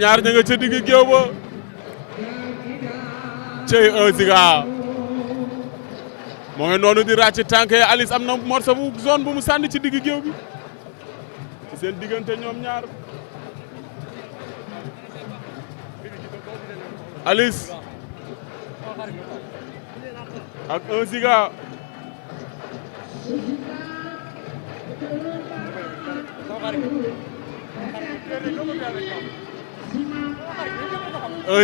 ñaar ña nga ca digg géew ba cey 1 Giga moo ngi noonu di ràcc tànk yi Alice am na morceau bu zone bu mu sànni ci digg géew bi ci seen diggante ñoom ñaar Alice ak 1 Giga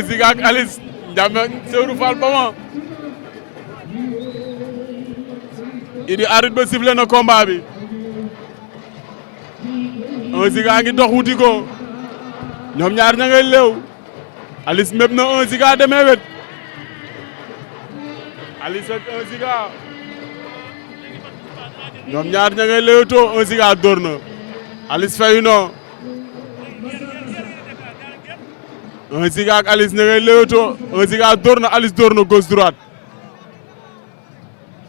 Giga ak Alice njàmbe Sewru Fall Bama idi arbitre ba sifflé na combat bi 1 Giga ngi dox wuti ko ñoom ñaar ña ngay leew Alice mépp na 1 Giga demee wet Alice ak 1 Giga ñoom ñaar ña ngay leewtoo 1 Giga dóor na Alice fayu na 1 Giga ak Alice ña ngay leewtoo 1 Giga dóor na Alice dóor na gauche droite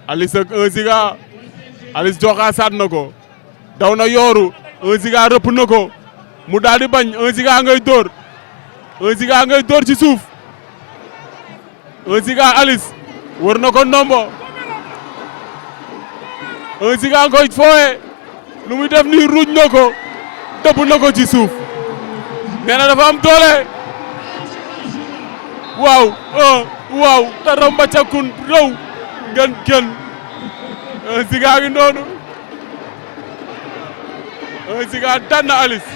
Alice ak 1 Giga Alice joxaasaat na ko daw na yooru 1 Giga rëpp na ko mu daal di bañ 1 Giga ngay dóor 1 Giga ngay dóor ci suuf 1 Giga Alice wër na ko ndombo 1 Giga ngoy fooye lu muy def nii ruuj na ko dëbb na ko ci suuf nee na dafa am doole waaw waaw te raw mbacakun raw gën 1 Giga ngi noonu 1 Giga daan na Alice